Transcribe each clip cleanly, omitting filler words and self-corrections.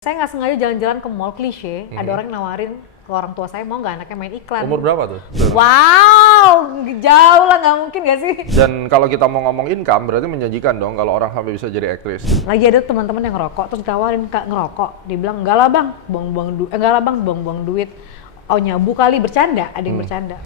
Saya nggak sengaja jalan-jalan ke mall klise, ada orang yang nawarin ke orang tua saya, mau nggak anaknya main iklan. Umur berapa tuh? Wow, jauh lah, nggak mungkin nggak sih? Dan kalau kita mau ngomong income, berarti menjanjikan dong kalau orang sampai bisa jadi aktris. Lagi ada teman-teman yang ngerokok, terus ditawarin Kak ngerokok, dia bilang enggak lah bang, buang-buang duit. Oh nyabu kali, bercanda, ada yang bercanda.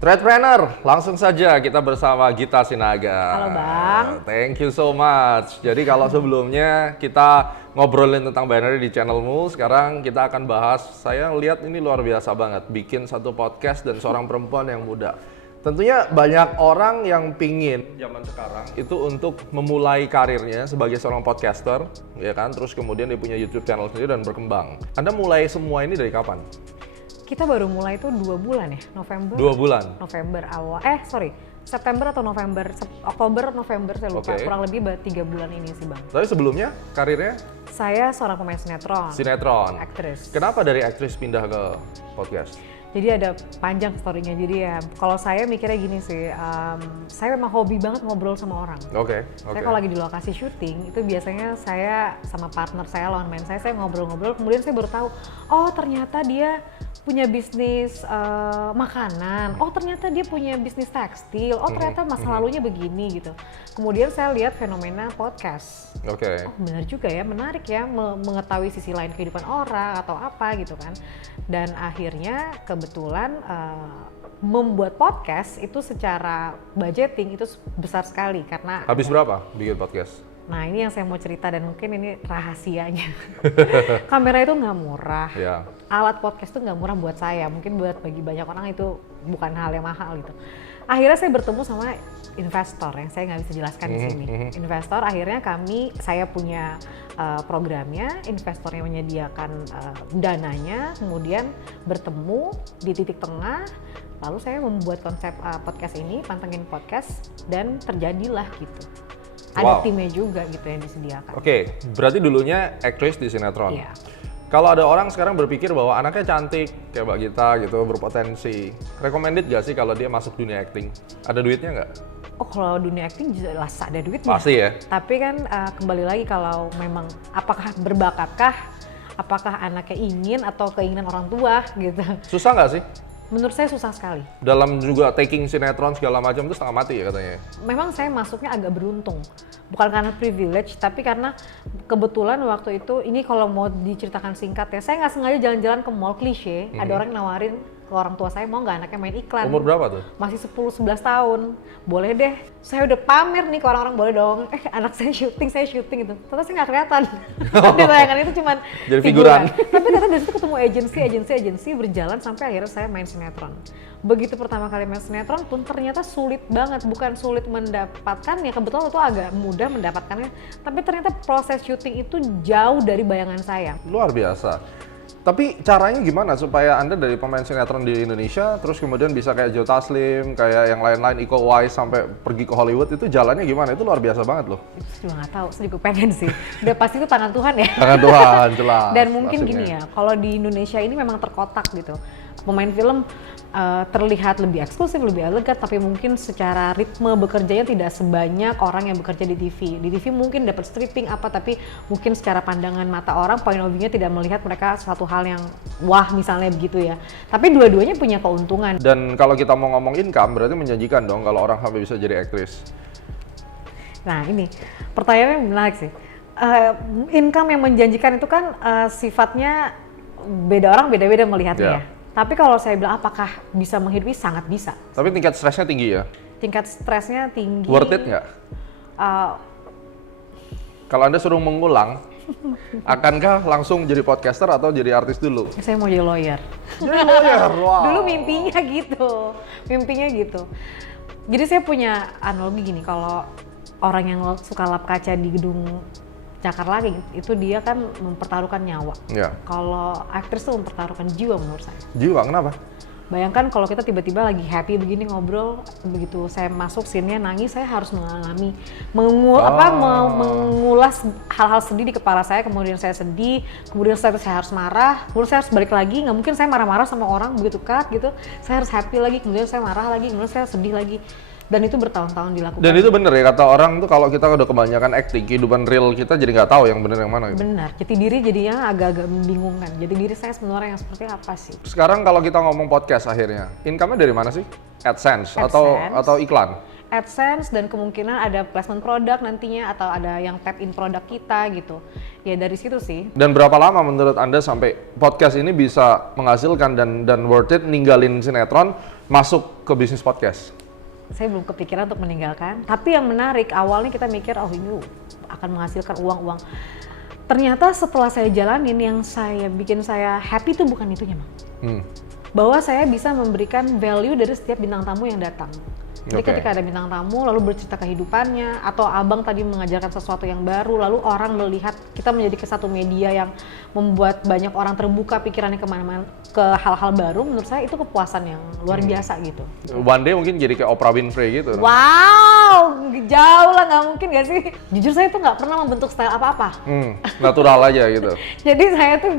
Threadpreneur, langsung saja kita bersama Gita Sinaga. Halo Bang. Thank you so much. Jadi kalau sebelumnya kita ngobrolin tentang binary di channelmu, sekarang kita akan bahas, saya lihat ini luar biasa banget, bikin satu podcast dan seorang perempuan yang muda. Tentunya banyak orang yang pingin zaman sekarang itu untuk memulai karirnya sebagai seorang podcaster, ya kan? Terus kemudian dia punya YouTube channel sendiri dan berkembang. Anda mulai semua ini dari kapan? Kita baru mulai itu 2 bulan ya, November. 2 bulan? November awal, September atau November, Oktober, November saya lupa, kurang lebih 3 bulan ini sih Bang. Tapi sebelumnya karirnya? Saya seorang pemain sinetron. Sinetron? Aktris. Kenapa dari aktris pindah ke podcast? Jadi ada panjang story-nya, jadi ya kalau saya mikirnya gini sih, saya memang hobi banget ngobrol sama orang. Oke. Saya kalau lagi di lokasi syuting, itu biasanya saya sama partner saya, lawan main saya ngobrol-ngobrol, kemudian saya baru tahu, oh ternyata dia punya bisnis makanan, oh ternyata dia punya bisnis tekstil, oh ternyata masa lalunya begini gitu. Kemudian saya lihat fenomena podcast. Oke. Oh benar juga ya, menarik ya mengetahui sisi lain kehidupan orang atau apa gitu kan. Dan akhirnya kebetulan membuat podcast itu secara budgeting itu besar sekali karena habis berapa bikin podcast? Nah ini yang saya mau cerita dan mungkin ini rahasianya. Kamera itu nggak murah, Ya. Alat podcast itu nggak murah buat saya, mungkin bagi banyak orang itu bukan hal yang mahal gitu. Akhirnya saya bertemu sama investor yang saya nggak bisa jelaskan di sini. Investor akhirnya saya punya programnya, investor yang menyediakan dananya, kemudian bertemu di titik tengah, lalu saya membuat konsep podcast ini, Pantengin Podcast, dan terjadilah gitu. Ada timnya juga gitu yang disediakan. Oke, berarti dulunya aktris di sinetron. Iya. Kalau ada orang sekarang berpikir bahwa anaknya cantik kayak Mbak Gita gitu, berpotensi, recommended gak sih kalau dia masuk dunia acting? Ada duitnya nggak? Oh kalau dunia acting jelas ada duitnya. Pasti ya. Tapi kan kembali lagi kalau memang apakah berbakatkah, apakah anaknya ingin atau keinginan orang tua gitu. Susah nggak sih? Menurut saya susah sekali. Dalam juga taking sinetron segala macam itu setengah mati ya katanya. Memang saya masuknya agak beruntung. Bukan karena privilege, tapi karena kebetulan waktu itu, ini kalau mau diceritakan singkat ya, saya nggak sengaja jalan-jalan ke mall klise, ada orang yang nawarin ke orang tua saya, mau nggak anaknya main iklan. Umur berapa tuh? Masih 10-11 tahun. Boleh deh, saya udah pamer nih ke orang-orang, boleh dong. Anak saya syuting gitu. Ternyata saya nggak kelihatan. Di tayangan itu cuman jadi figuran. Tapi ternyata dari situ ketemu agensi berjalan sampai akhirnya saya main sinetron. Begitu pertama kali main sinetron pun ternyata sulit banget, bukan sulit mendapatkannya, kebetulan itu agak mudah mendapatkannya, tapi ternyata proses syuting itu jauh dari bayangan saya. Luar biasa. Tapi caranya gimana supaya Anda dari pemain sinetron di Indonesia terus kemudian bisa kayak Joe Taslim, kayak yang lain-lain, Iko Uwais sampai pergi ke Hollywood, itu jalannya gimana? Itu luar biasa banget loh. Itu juga nggak tahu, saya juga pengen sih. Udah pasti itu tangan Tuhan ya. Tangan Tuhan, jelas. Dan mungkin pastinya. gini ya, kalau di Indonesia ini memang terkotak gitu. Pemain film terlihat lebih eksklusif, lebih elegan, tapi mungkin secara ritme bekerjanya tidak sebanyak orang yang bekerja di TV. Di TV mungkin dapat stripping apa, tapi mungkin secara pandangan mata orang, point of view-nya tidak melihat mereka suatu hal yang wah misalnya begitu ya. Tapi dua-duanya punya keuntungan. Dan kalau kita mau ngomong income, berarti menjanjikan dong kalau orang sampai bisa jadi aktris. Nah ini pertanyaannya menarik sih. Income yang menjanjikan itu kan sifatnya beda orang beda-beda melihatnya ya. Tapi kalau saya bilang apakah bisa menghidupi, sangat bisa. Tapi tingkat stresnya tinggi ya? Tingkat stresnya tinggi. Worth it nggak? Kalau Anda suruh mengulang, akankah langsung jadi podcaster atau jadi artis dulu? Saya mau jadi lawyer. Jadi lawyer, wow. Dulu mimpinya gitu. Jadi saya punya analogi gini, kalau orang yang suka lap kaca di gedung cakar lagi, itu dia kan mempertaruhkan nyawa. Ya. Kalau aktris tuh mempertaruhkan jiwa menurut saya. Jiwa, kenapa? Bayangkan kalau kita tiba-tiba lagi happy begini ngobrol, begitu saya masuk scene-nya nangis, saya harus mengalami mengulas hal-hal sedih di kepala saya, kemudian saya sedih, kemudian saya harus marah, kemudian saya harus balik lagi, nggak mungkin saya marah-marah sama orang begitu cut gitu, saya harus happy lagi, kemudian saya marah lagi, kemudian saya sedih lagi. Dan itu bertahun-tahun dilakukan. Dan itu bener ya, kata orang tuh kalau kita udah kebanyakan acting, kehidupan real kita jadi nggak tahu yang bener yang mana gitu. Benar, jati diri jadinya agak-agak membingungkan. Jati diri saya sebenarnya yang seperti apa sih? Sekarang kalau kita ngomong podcast akhirnya, income-nya dari mana sih? AdSense, atau iklan? AdSense dan kemungkinan ada placement produk nantinya atau ada yang tap in produk kita gitu. Ya dari situ sih. Dan berapa lama menurut Anda sampai podcast ini bisa menghasilkan dan worth it ninggalin sinetron masuk ke bisnis podcast? Saya belum kepikiran untuk meninggalkan. Tapi yang menarik awalnya kita mikir oh ini akan menghasilkan uang-uang. Ternyata setelah saya jalanin yang bikin saya happy itu bukan itunya, Bang. Bahwa saya bisa memberikan value dari setiap bintang tamu yang datang. Jadi ketika ada bintang tamu lalu bercerita kehidupannya atau abang tadi mengajarkan sesuatu yang baru lalu orang melihat kita menjadi ke satu media yang membuat banyak orang terbuka pikirannya kemana-mana ke hal-hal baru, menurut saya itu kepuasan yang luar biasa gitu. One day mungkin jadi kayak Oprah Winfrey gitu. Wow, jauh lah, nggak mungkin gak sih? Jujur saya tuh nggak pernah membentuk style apa-apa. Natural aja gitu. Jadi saya tuh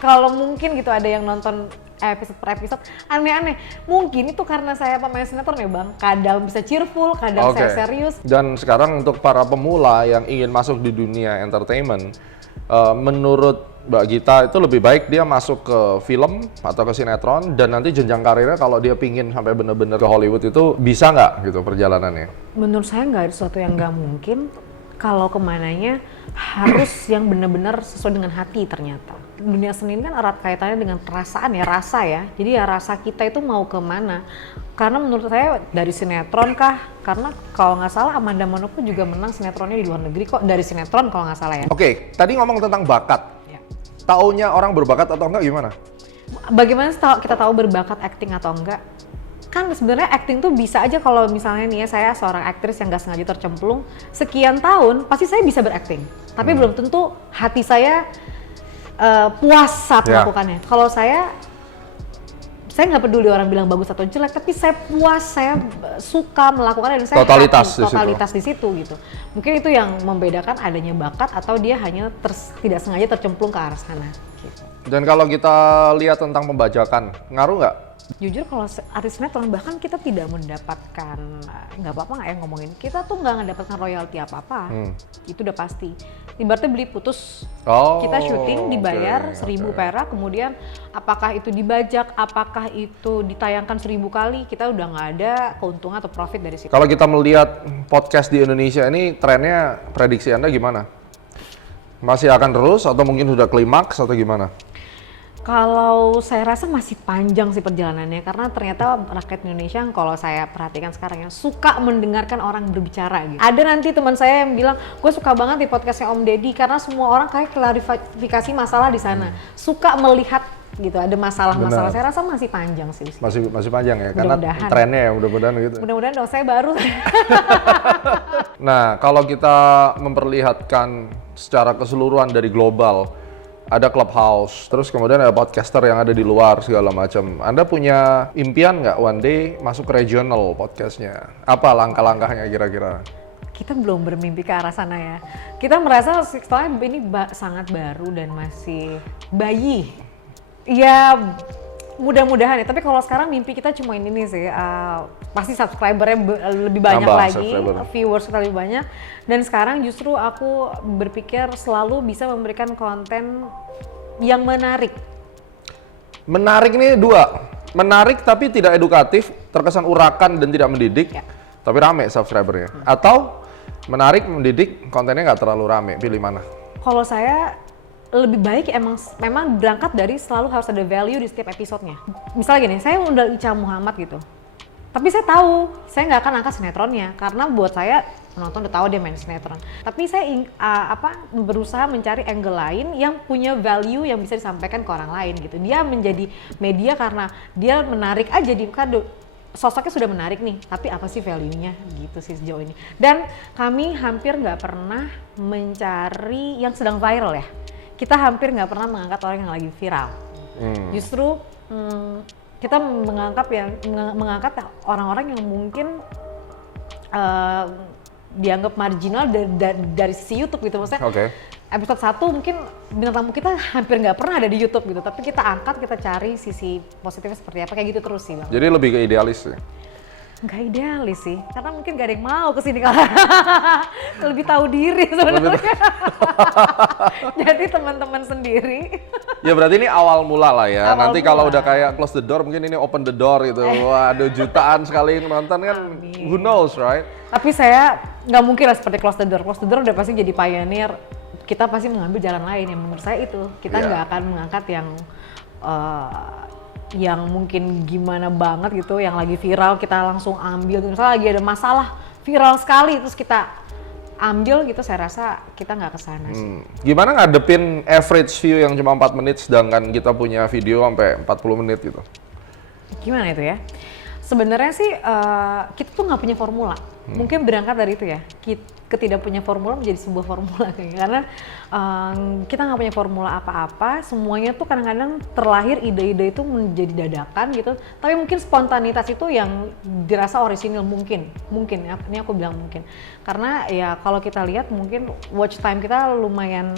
kalau mungkin gitu ada yang nonton episode per episode aneh-aneh. Mungkin itu karena saya pemain sinetron ya Bang. Kadang bisa cheerful, kadang saya serius. Dan sekarang untuk para pemula yang ingin masuk di dunia entertainment, menurut Mbak Gita itu lebih baik dia masuk ke film atau ke sinetron dan nanti jenjang karirnya kalau dia pingin sampai bener-bener ke Hollywood itu bisa nggak gitu perjalanannya? Menurut saya nggak ada sesuatu yang nggak mungkin. Kalau kemananya harus yang benar-benar sesuai dengan hati ternyata. Dunia seni kan erat kaitannya dengan perasaan ya, rasa ya. Jadi ya rasa kita itu mau kemana. Karena menurut saya dari sinetron kah? Karena kalau nggak salah Amanda Manopo juga menang sinetronnya di luar negeri kok dari sinetron kalau nggak salah ya. Oke, tadi ngomong tentang bakat. Ya. Taunya orang berbakat atau enggak gimana? Bagaimana kita tahu berbakat acting atau enggak? Kan sebenarnya acting tuh bisa aja kalau misalnya nih ya saya seorang aktris yang nggak sengaja tercemplung sekian tahun pasti saya bisa berakting tapi belum tentu hati saya puas saat melakukannya. Kalau saya nggak peduli orang bilang bagus atau jelek tapi saya puas, saya suka melakukannya dan saya totalitas di situ gitu. Mungkin itu yang membedakan adanya bakat atau dia hanya tidak sengaja tercemplung ke arah sana gitu. Dan kalau kita lihat tentang pembajakan, ngaruh nggak? Jujur kalau artis sinetron bahkan kita tidak mendapatkan, nggak apa-apa nggak ya ngomongin, kita tuh nggak mendapatkan royalti apa-apa, itu udah pasti. Ibaratnya beli putus, kita syuting dibayar 1.000 perak, kemudian apakah itu dibajak, apakah itu ditayangkan 1.000 kali, kita udah nggak ada keuntungan atau profit dari situ. Kalau kita melihat podcast di Indonesia ini trennya, prediksi Anda gimana? Masih akan terus atau mungkin sudah klimaks atau gimana? Kalau saya rasa masih panjang sih perjalanannya karena ternyata rakyat Indonesia kalau saya perhatikan sekarang ya suka mendengarkan orang berbicara gitu. Ada nanti teman saya yang bilang, gue suka banget di podcastnya Om Deddy karena semua orang kayak klarifikasi masalah di sana. Suka melihat gitu, ada masalah-masalah. Saya rasa masih panjang sih. Masih panjang ya, karena trennya ya mudah-mudahan gitu. Mudah-mudahan dong, saya baru. Nah, kalau kita memperlihatkan secara keseluruhan dari global, ada Clubhouse, terus kemudian ada podcaster yang ada di luar segala macam. Anda punya impian nggak one day masuk ke regional podcastnya? Apa langkah-langkahnya kira-kira? Kita belum bermimpi ke arah sana ya. Kita merasa setelah ini sangat baru dan masih bayi. Ya mudah-mudahan ya, tapi kalau sekarang mimpi kita cuma ini sih, pasti subscribernya lebih banyak lagi, viewers lebih banyak. Dan sekarang justru aku berpikir selalu bisa memberikan konten yang menarik. Menarik ini dua, menarik tapi tidak edukatif, terkesan urakan dan tidak mendidik, tapi rame subscribernya. Atau menarik, mendidik, kontennya nggak terlalu rame, pilih mana? Kalau saya lebih baik memang berangkat dari selalu harus ada value di setiap episodenya. Misalnya gini, saya undang Ica Muhammad gitu. Tapi saya tahu, saya nggak akan angkat sinetronnya karena buat saya penonton udah tahu dia main sinetron. Tapi saya berusaha mencari angle lain yang punya value yang bisa disampaikan ke orang lain gitu. Dia menjadi media karena dia menarik aja sosoknya sudah menarik nih, tapi apa sih value-nya gitu sih sejauh ini. Dan kami hampir nggak pernah mencari yang sedang viral ya. Kita hampir nggak pernah mengangkat orang yang lagi viral. Justru kita mengangkat orang-orang yang mungkin dianggap marginal dari sisi YouTube gitu. Maksudnya episode 1 mungkin bintang tamu kita hampir nggak pernah ada di YouTube gitu, tapi kita angkat, kita cari sisi positifnya seperti apa, kayak gitu terus sih Bang. Jadi lebih ke idealis ya? Nggak idealis sih, karena mungkin gak ada yang mau kesini kalau lebih tahu diri sebenarnya. Jadi teman-teman sendiri. Ya berarti ini awal mula lah ya. Awal Nanti kalau mula. udah kayak close the door, mungkin ini open the door gitu. Waduh, jutaan sekali yang nonton kan, Amin. who knows, right? Tapi saya nggak mungkin lah seperti close the door. Close the door udah pasti jadi pioneer. Kita pasti mengambil jalan lain yang menurut saya itu. Kita nggak akan mengangkat yang mungkin gimana banget gitu, yang lagi viral kita langsung ambil. Misalnya lagi ada masalah viral sekali terus kita ambil gitu, saya rasa kita nggak kesana sih. Gimana ngadepin average view yang cuma 4 menit sedangkan kita punya video sampai 40 menit gitu? Gimana itu ya? Sebenarnya sih kita tuh nggak punya formula. Mungkin berangkat dari itu ya. Ketidak punya formula menjadi sebuah formula kayaknya. Karena kita nggak punya formula apa-apa. Semuanya tuh kadang-kadang terlahir ide-ide itu menjadi dadakan gitu. Tapi mungkin spontanitas itu yang dirasa orisinil mungkin. Ini aku bilang mungkin. Karena ya kalau kita lihat mungkin watch time kita lumayan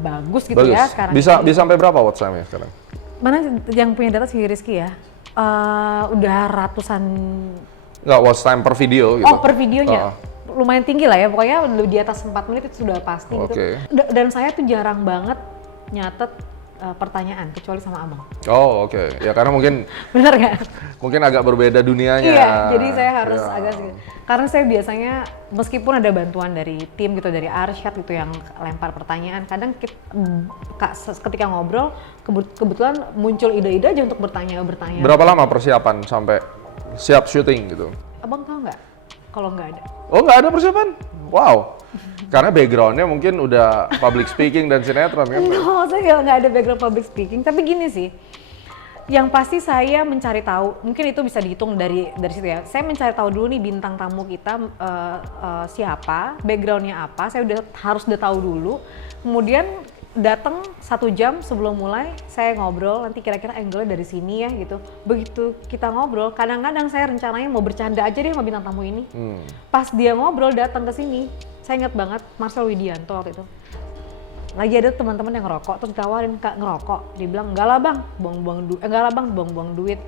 bagus gitu ya sekarang. Bisa sampai berapa watch time ya sekarang? Mana yang punya data si Rizky ya? Udah ratusan. Nggak, watch time per video gitu? Oh, per videonya. Lumayan tinggi lah ya, pokoknya di atas 4 menit itu sudah pasti gitu. Dan saya tuh jarang banget nyatet pertanyaan, kecuali sama abang. Oh oke, ya karena mungkin Bener nggak? mungkin agak berbeda dunianya. Iya, jadi saya harus agak karena saya biasanya meskipun ada bantuan dari tim gitu, dari Arsyad gitu yang lempar pertanyaan, kadang ketika ngobrol kebetulan muncul ide-ide aja untuk bertanya. Berapa lama persiapan sampai siap syuting gitu? Abang tahu nggak? Kalau nggak ada. Oh nggak ada persiapan? Wow. Karena backgroundnya mungkin udah public speaking dan sinetron kan? No, saya nggak ada background public speaking. Tapi gini sih, yang pasti saya mencari tahu, mungkin itu bisa dihitung dari situ ya. Saya mencari tahu dulu nih bintang tamu kita siapa, backgroundnya apa. Saya harus tahu dulu. Kemudian datang 1 jam sebelum mulai, saya ngobrol nanti kira-kira angle-nya dari sini ya gitu. Begitu kita ngobrol, kadang-kadang saya rencananya mau bercanda aja deh sama bintang tamu ini. Pas dia ngobrol datang ke sini, saya ingat banget Marcel Widianto waktu itu. Lagi ada teman-teman yang ngerokok, terus ditawarin, "Kak, ngerokok?" Dia bilang, "Enggak lah bang, buang-buang duit."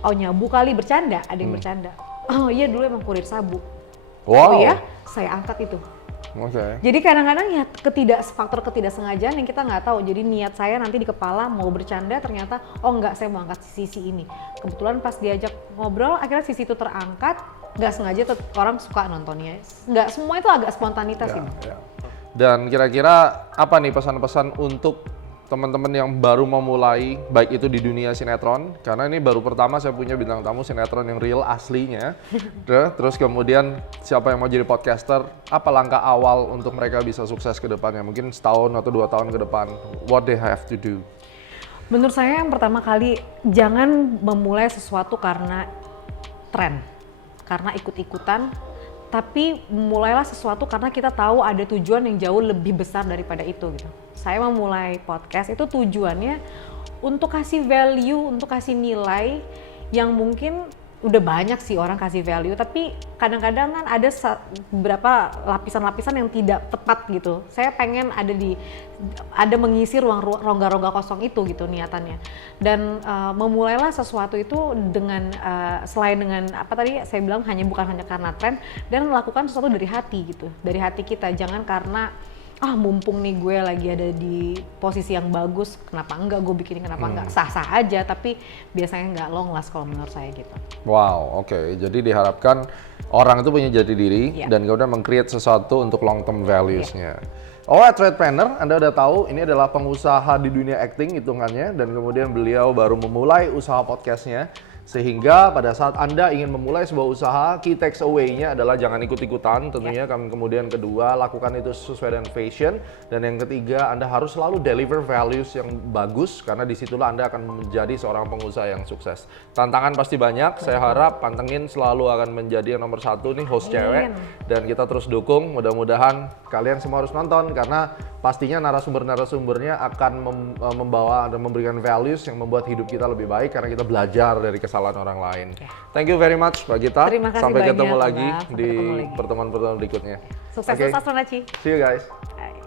Oh, nyabu kali, bercanda, ada yang bercanda. Oh iya, dulu emang kurir sabu. Wow. Oh iya, saya angkat itu. Oke. Jadi kadang-kadang ya faktor ketidaksengajaan yang kita nggak tahu. Jadi niat saya nanti di kepala mau bercanda, ternyata oh nggak, saya mau angkat sisi ini. Kebetulan pas diajak ngobrol, akhirnya sisi itu terangkat. Nggak sengaja orang suka nontonnya. Nggak semua itu agak spontanitas sih. Ya. Dan kira-kira apa nih pesan-pesan untuk teman-teman yang baru memulai, baik itu di dunia sinetron, karena ini baru pertama saya punya bintang tamu sinetron yang real aslinya. Terus kemudian siapa yang mau jadi podcaster, apa langkah awal untuk mereka bisa sukses ke depannya, mungkin setahun atau 2 tahun ke depan, what they have to do? Menurut saya yang pertama kali, jangan memulai sesuatu karena tren, karena ikut-ikutan, tapi mulailah sesuatu karena kita tahu ada tujuan yang jauh lebih besar daripada itu gitu. Saya memulai podcast itu tujuannya untuk kasih value, untuk kasih nilai yang mungkin udah banyak sih orang kasih value, tapi kadang-kadang kan ada beberapa lapisan-lapisan yang tidak tepat gitu. Saya pengen ada mengisi rongga-rongga kosong itu gitu niatannya. Dan memulailah sesuatu itu dengan selain dengan apa tadi saya bilang bukan hanya karena tren, dan melakukan sesuatu dari hati gitu, dari hati kita. Jangan karena mumpung nih gue lagi ada di posisi yang bagus, kenapa enggak gue bikin, kenapa enggak, sah-sah aja, tapi biasanya enggak long last kalau menurut saya gitu. Wow, oke. Jadi diharapkan orang itu punya jati diri dan kemudian meng-create sesuatu untuk long term values-nya. Alright, Threadpreneur, Anda udah tahu ini adalah pengusaha di dunia acting hitungannya, dan kemudian beliau baru memulai usaha podcastnya. Sehingga pada saat Anda ingin memulai sebuah usaha, key takes away-nya adalah jangan ikut-ikutan tentunya. Kemudian kedua, lakukan itu sesuai dengan passion. Dan yang ketiga, Anda harus selalu deliver values yang bagus, karena disitulah Anda akan menjadi seorang pengusaha yang sukses. Tantangan pasti banyak, saya harap Pantengin selalu akan menjadi yang nomor 1 nih, host cewek. Dan kita terus dukung, mudah-mudahan kalian semua harus nonton, karena pastinya narasumber-narasumbernya akan membawa dan memberikan values yang membuat hidup kita lebih baik, karena kita belajar dari kesalahan orang lain. Thank you very much Mbak Gita. Terima kasih Sampai banyak, ketemu lagi Mbak. di pertemuan-perteman berikutnya. Sukses terus Astronaci. See you guys. Bye.